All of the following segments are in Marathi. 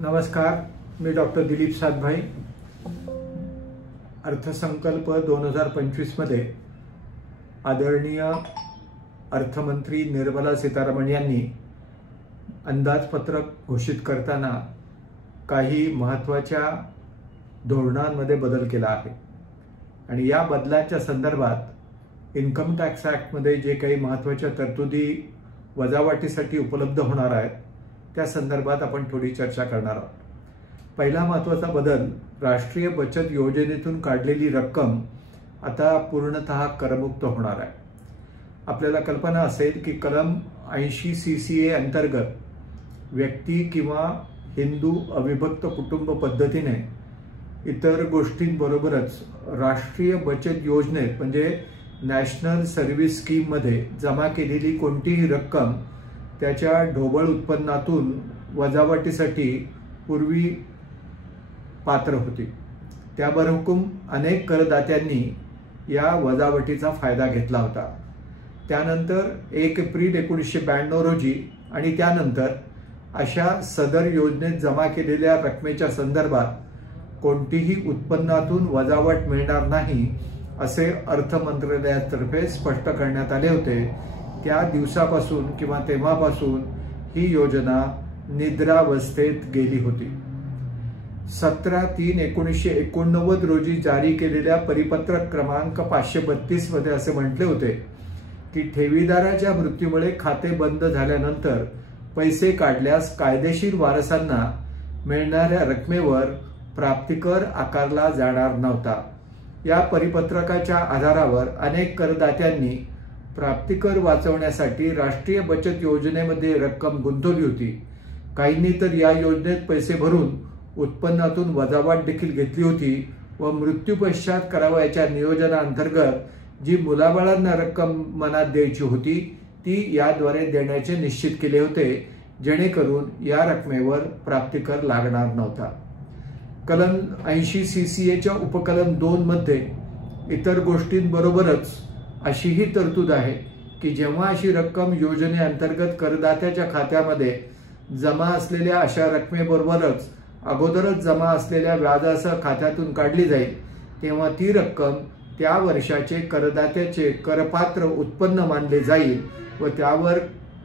नमस्कार, मी डॉक्टर दिलीप सातभाई। अर्थसंकल्प 2025 मध्ये आदरणीय अर्थमंत्री निर्मला सीतारामन यांनी अंदाजपत्रक घोषित करताना काही महत्त्वाच्या धोरणांमध्ये बदल केला आहे आणि या बदलाच्या संदर्भात इन्कम टॅक्स ॲक्टमध्ये जे काही महत्त्वाच्या तरतुदी वजावटीसाठी उपलब्ध होणार आहेत त्या संदर्भात आपण थोडी चर्चा करणार आहोत। पहिला महत्त्वाचा बदल, राष्ट्रीय बचत योजनेतून काढलेली रक्कम आता पूर्णतः करमुक्त होणार आहे। आपल्याला कल्पना असेल की कलम 80 CCA अंतर्गत व्यक्ती किंवा हिंदू अविभक्त कुटुंब पद्धतीने इतर गोष्टींबरोबरच राष्ट्रीय बचत योजनेत म्हणजे नॅशनल सर्व्हिस स्कीममध्ये जमा केलेली कोणतीही रक्कम त्याच्या ढोबळ उत्पन्नातून वजावटीसाठी पूर्वी पात्र होती। त्याबरोबर अनेक करदात्यांनी या वजावटीचा फायदा घेतला होता। त्यानंतर 1 एप्रिल 1992 रोजी आणि त्यानंतर अशा सदर योजनेत जमा केलेल्या रकमेच्या संदर्भात कोणतीही उत्पन्नातून वजावट मिळणार नाही असे अर्थ मंत्रालयातर्फे स्पष्ट करण्यात आले होते। त्या दिवसापासून किंवा तेव्हापासून ही योजना निद्रावस्थेत गेली होती। 17/3/1989 रोजी जारी केलेल्या परिपत्रक क्रमांक 532 मध्ये असे म्हटले होते की ठेवीदाराच्या मृत्यूमुळे खाते बंद झाल्यानंतर पैसे काढल्यास कायदेशीर वारसांना मिळणाऱ्या रकमेवर प्राप्तिकर आकारला जाणार नव्हता। या परिपत्रकाच्या आधारावर अनेक करदात्यांनी प्राप्तिकर वाचवण्यासाठी राष्ट्रीय बचत योजनेमध्ये रक्कम गुंतवली होती। काहींनी तर या योजनेत पैसे भरून उत्पन्नातून वजावट देखील घेतली होती व मृत्यू पश्चात करावयाच्या नियोजनाअंतर्गत जी मुलाबाळांना रक्कम मनात द्यायची होती ती याद्वारे देण्याचे निश्चित केले होते, जेणेकरून या रकमेवर प्राप्तिकर लागणार नव्हता। कलम 80 CCAच्या उपकलम 2 मध्ये इतर गोष्टींबरोबरच अशीही तरतूद आहे की जेव्हा अशी रक्कम योजनेअंतर्गत करदात्याच्या खात्यामध्ये जमा असलेल्या अशा रकमेबरोबरच अगोदरच जमा असलेल्या व्याजासह खात्यातून काढली जाईल तेव्हा ती रक्कम त्या वर्षाचे करदात्याचे करपात्र उत्पन्न मानले जाईल व त्यावर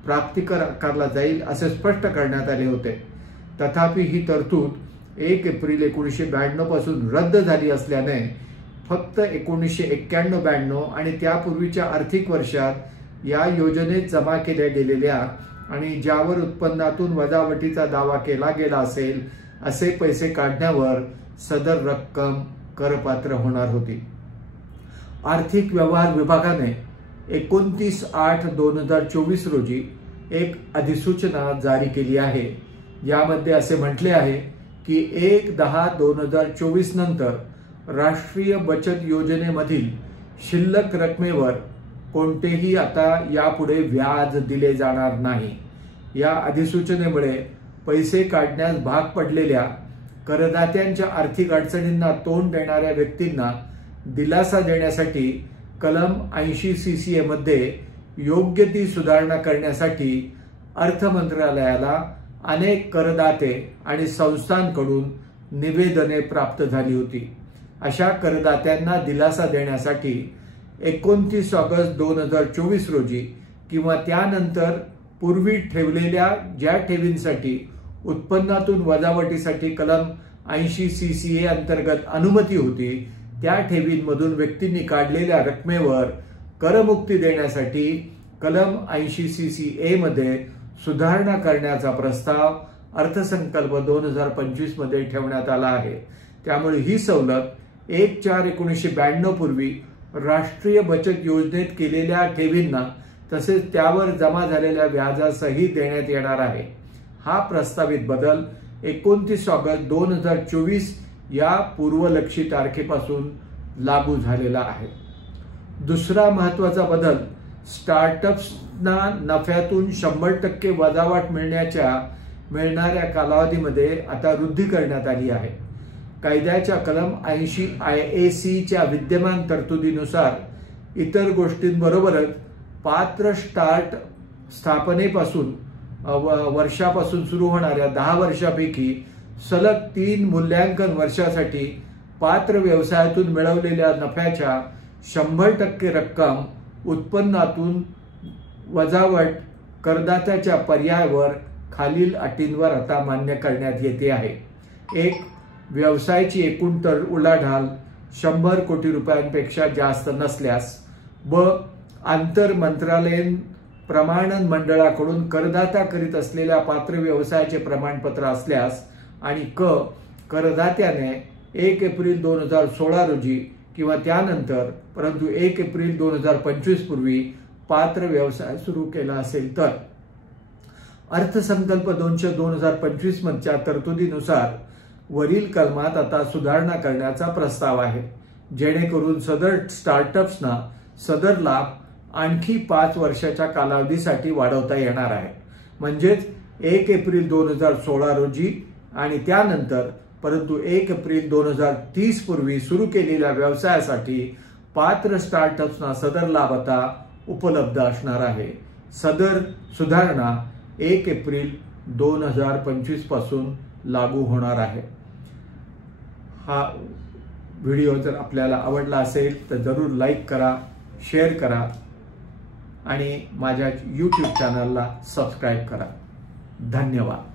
प्राप्तिकर आकारला जाईल असे स्पष्ट करण्यात आले होते। तथापि ही तरतूद 1 एप्रिल 1992 पासून रद्द झाली असल्याने फक्त 1991-92 आणि त्यापूर्वीच्या आर्थिक वर्षात या योजनेत जमा केल्या गेलेल्या आणि ज्यावर उत्पन्नातून वजावटीचा दावा केला गेला असेल असे पैसे काढण्यावर सदर रक्कम करपात्र होणार होती। आर्थिक व्यवहार विभागाने 29/8/2024 रोजी एक अधिसूचना जारी केली आहे। यामध्ये असे म्हटले आहे की 1/10/2024 नंतर राष्ट्रीय बचत योजनेमधील शिल्लक रकमेवर कोणतेही आता यापुढे व्याज दिले जाणार नाही। या अधिसूचनेमुळे पैसे काढण्यास भाग पडलेल्या करदात्यांच्या आर्थिक अडचणींना तोंड देणाऱ्या व्यक्तींना दिलासा देण्यासाठी कलम 80 CCA मध्ये योग्य ती सुधारणा करण्यासाठी अर्थ मंत्रालयाला अनेक करदाते आणि संस्थांकडून निवेदने प्राप्त झाली होती। अशा करदात्यांना दिलासा देण्यासाठी 29 ऑगस्ट 2024 रोजी किंवा त्यानंतर पूर्वी ठेवलेल्या ज्या ठेवींसाठी उत्पन्नातून वजावटीसाठी कलम 80 CCA अंतर्गत अनुमती होती त्या ठेवींमधून व्यक्तींनी काढलेल्या रकमेवर करमुक्ती देण्यासाठी कलम 80 CCA मध्ये सुधारणा करण्याचा प्रस्ताव अर्थसंकल्प 2025 मध्ये ठेवण्यात आला आहे। त्यामुळे ही सवलत 1/4/1992 पूर्वी राष्ट्रीय बचत योजनेत केलेल्या ठेवींना तसेच त्यावर जमा झालेल्या व्याजासही देण्यात येणार आहे। हा प्रस्तावित बदल 29 ऑगस्ट 2024 या पूर्वलक्षी तारखेपासून लागू झालेला आहे। दुसरा महत्त्वाचा बदल, स्टार्टअप्सना नफ्यातून 100% वजावट मिळणाऱ्या कालावधीमध्ये आता वृद्धी करण्यात आली आहे। कायद्याच्या कलम 80 IACच्या विद्यमान तरतुदीनुसार इतर गोष्टींबरोबरच पात्र स्थापनेपासून वर्षापासून सुरू होणाऱ्या 10 वर्षापैकी सलग 3 मूल्यांकन वर्षासाठी पात्र व्यवसायातून मिळवलेल्या नफ्याच्या 100% रक्कम उत्पन्नातून वजावट करदात्याच्या पर्यायावर खालील अटींवर आता मान्य करण्यात येते आहे. 1. व्यवसायाची एकूण उलाढाल 100 कोटी रुपयांपेक्षा जास्त नसल्यास. ब. आंतर मंत्रालयीन प्रमाणन मंडळाकडून करदाता करीत असलेल्या पात्र व्यवसायाचे प्रमाणपत्र असल्यास. आणि क. करदात्याने 1 एप्रिल 2016 रोजी किंवा त्यानंतर परंतु 1 एप्रिल 2025 पूर्वी पात्र व्यवसाय सुरू केला असेल तर. अर्थसंकल्प 2025 मधच्या तरतुदीनुसार वरील कलमात आता सुधारणा करण्याचा प्रस्ताव आहे, जेणेकरून सदर स्टार्टअप्सना सदर लाभ आणखी 5 वर्षाच्या कालावधीसाठी वाढवता येणार आहे. म्हणजेच 1 एप्रिल 2016 रोजी आणि त्यानंतर परंतु 1 एप्रिल 2030 पूर्वी सुरू केलेल्या व्यवसायासाठी पात्र स्टार्टअप्सना सदर लाभ आता उपलब्ध असणार आहे. सदर सुधारणा 1 एप्रिल 2025 पासून लागू होणार आहे. हा व्हिडिओ जर आपल्याला आवडला असेल तर जरूर लाईक करा, शेअर करा आणि माझ्या YouTube चॅनलला सबस्क्राईब करा. धन्यवाद.